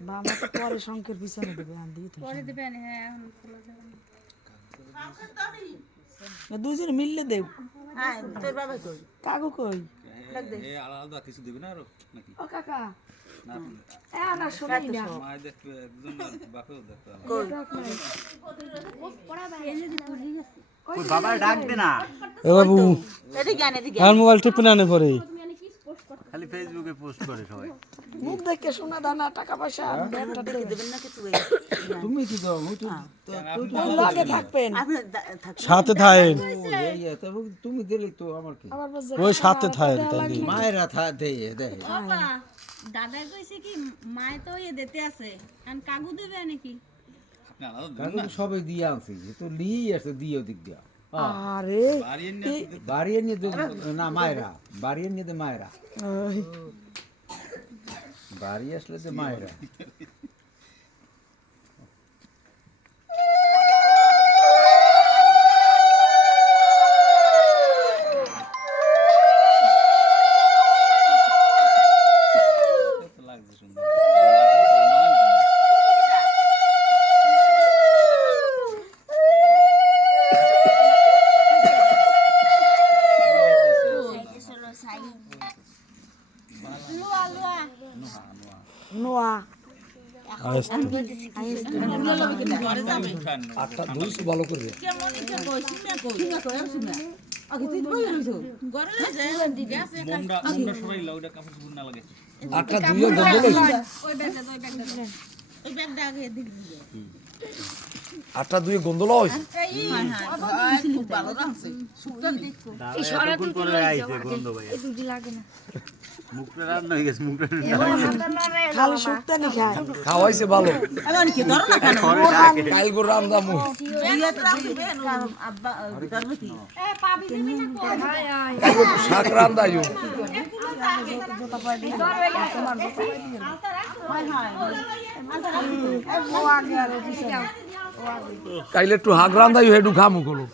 পরে শঙ্কের পিছনে দেবে দিয়ে তো দুজনে মিললে দেব। কাকু কই? এ আলাদা কিছু দিবে না আরও? নাকি? ও কাকা। এ না শুনি না। মায়ের দেখবে একজন বাপেও দেখবে বাবা ডাকবে না। এ বাবু। আর মোবাইল টিপে না পরে খালি ফেসবুকে পোস্ট করে সবাই। মুখ দেখে শোনা দানা টাকা পয়সা ব্যাগটা দেবেন তুমি কি দাও? মুই তো লাগে থাকবেন। সাথে থাকেন। তুমি দিলে তো আমার কি? ওই সাথে থাকেন তাই মায়েরা থা দেয় দেয়। দাদা কইছে কি মায়ে তো ইয়ে দিতে আছে। কারণ কাগু দেবে নাকি? সবাই দিয়ে আনছি। তো লিয়েই আছে দিয়ে দিক দিয়া। আরে বাড়িয়ে নিয়ে দে না মায়েরা বাড়িয়ে নিয়ে মায়েরা। বাড়ি আসলে যে মায়েরা। নোয়া। আটটা দুইশো ভালো করে মনটা মনটা সবাই লাউডা কাপড় চোপড় না লাগে আটটা দুইও গন্ধ আটটা দুই। গন্ধ লইছে এতক্ষণ পরে আইছে গন্ধ ভাই দুটি লাগে না। মুখটা রান্না হয়ে গেছে মুখটা খালি শুক্তানি খায় খাওয়াইছে ভালো। কাল গো রাম দামু। শাক রান্দাইও কাইলে একটু কলো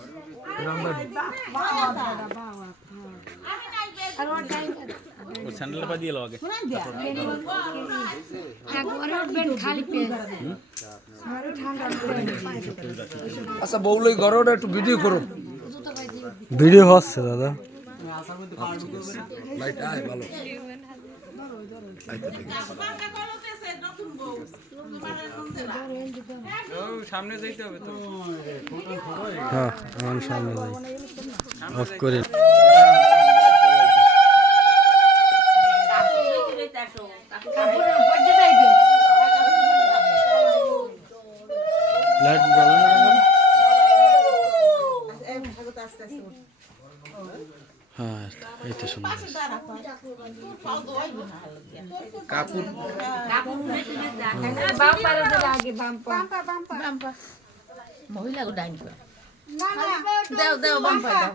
ও স্যান্ডেল পা দিয়ে লো আগে। আচ্ছা বউলই ঘরে একটু ভিডিও করো। ভিডিও হচ্ছে দাদা। লাইট আয় ভালো। হ্যাঁ আমার সামনে যাই। অফ করে। লাইট জ্বালানো সুন্দর মহিলা ডাইন দাও দাও বাম্পা দাও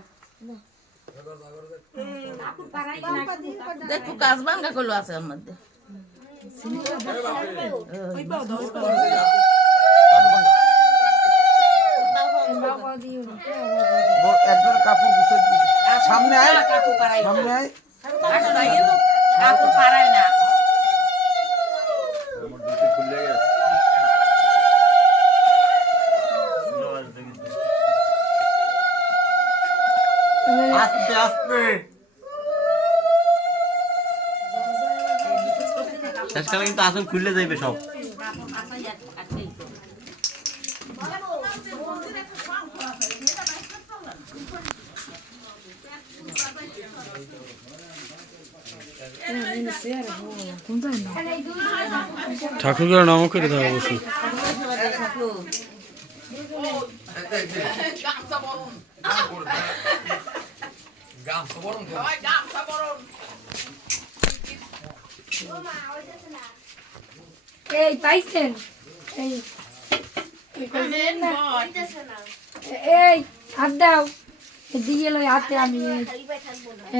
দেখো কাজ ভাঙ্গা করল আছে আমার মধ্যে। একবার কাপড়। সামনে আয়। সামনে আয়। না। আস্তে আস্তে। শেষকালে কিন্তু আসল খুললে যাইবে সব। ঠাকুরকে নামও করে দেওয়া অবশ্যই। এই পাইছেন? এই এই হাত দাও। দিয়ে লই হাতে আমি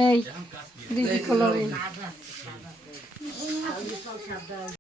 এই দিদি কলো এই